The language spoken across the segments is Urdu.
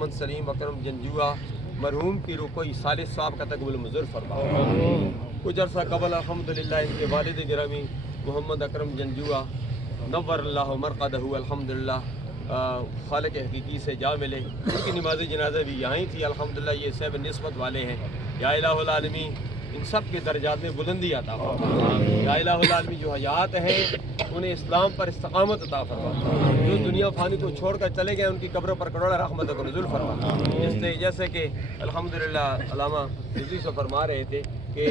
محمد سلیم اکرم جنجوعہ مرحوم کی روح کو ثالث صاحب کا تقبل منظور فرما۔ کچھ عرصہ قبل الحمدللہ ان کے والد گرامی محمد اکرم جنجوعہ نور اللہ مرقدہ الحمدللہ خالق حقیقی سے جا ملے۔ ان کی نماز جنازہ بھی یہاں ہی تھی الحمدللہ۔ یہ صاحب نسبت والے ہیں، یا الہ العالمین ان سب کے درجات میں بلندی عطا فرما۔ یا الہ العالمین جو حیات ہیں انہیں اسلام پر استقامت عطا فرما۔ جو دنیا فانی کو چھوڑ کر چلے گئے ان کی قبروں پر کروڑا رحمت کو نزول فرما۔ جیسے کہ الحمدللہ علامہ رضوی سے فرما رہے تھے کہ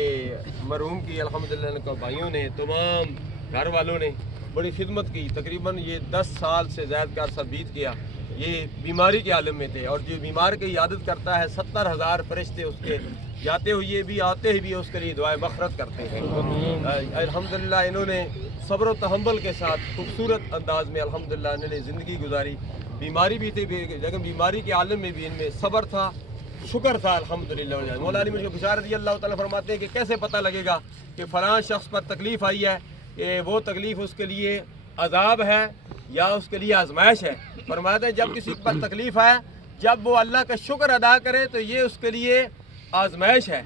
مرحوم کی الحمدللہ ان کے بھائیوں نے، تمام گھر والوں نے بڑی خدمت کی۔ تقریباً یہ 10 سال سے زائد کا عرصہ بیت گیا۔ یہ بیماری کے عالم میں تھے، اور جو بیمار کی عیادت کرتا ہے 70,000 فرشتے اس کے جاتے ہوئے بھی آتے ہی بھی اس کے لیے دعائیں مغفرت کرتے ہیں۔ الحمدللہ انہوں نے صبر و تحمل کے ساتھ خوبصورت انداز میں الحمدللہ انہوں نے زندگی گزاری۔ بیماری بھی تھی لیکن بیماری کے عالم میں بھی ان میں صبر تھا، شکر تھا الحمدللہ۔ مولا علی مشکل بشار رضی اللہ تعالیٰ فرماتے ہیں کہ کیسے پتہ لگے گا کہ فلاں شخص پر تکلیف آئی ہے کہ وہ تکلیف اس کے لیے عذاب ہے یا اس کے لیے آزمائش ہے؟ فرماتے ہیں جب کسی پر تکلیف ہے، جب وہ اللہ کا شکر ادا کرے تو یہ اس کے لیے آزمائش ہے،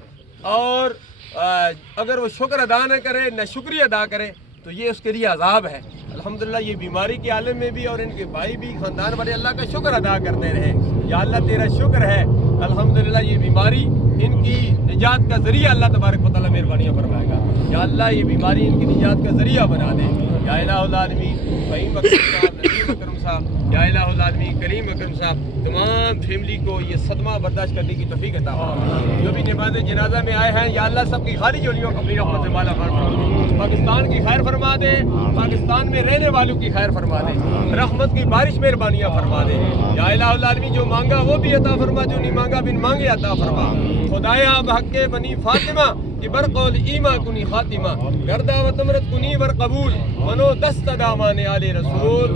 اور اگر وہ شکر ادا نہ کرے، نہ شکریہ ادا کرے تو یہ اس کے لیے عذاب ہے۔ الحمدللہ یہ بیماری کے عالم میں بھی اور ان کے بھائی بھی خاندان والے اللہ کا شکر ادا کرتے رہے۔ یا اللہ تیرا شکر ہے الحمدللہ یہ بیماری ان کی نجات کا ذریعہ اللہ تبارک و تعالیٰ مہربانیاں فرمائے گا۔ یا اللہ یہ بیماری ان کی نجات کا ذریعہ بنا دے۔ یا الہ العالمین فہیم اکرم صاحب، نظیم اکرم صاحب، یا الہ العالمین کریم اکرم صاحب تمام فیملی کو یہ صدمہ برداشت کرنے کی توفیق عطا فرما۔ جو بھی نماز جنازہ میں آئے ہیں یا اللہ سب کی خالی جولیوں کو اپنی رحمت سے مالا فرما۔ پاکستان کی خیر فرما دے، پاکستان میں رہنے والوں کی خیر فرما دے، رحمت کی بارش مہربانیاں فرما دے۔ یا الہ العالمین جو مانگا وہ بھی عطا فرما، جو نہیں مانگا بن مانگے عطا فرما۔ خدایا بحق بنی فاطمہ کہ برقول ایما کنی خاتمہ، گردہ و تمرت کنی ور قبول، منو دست دامان آل رسول،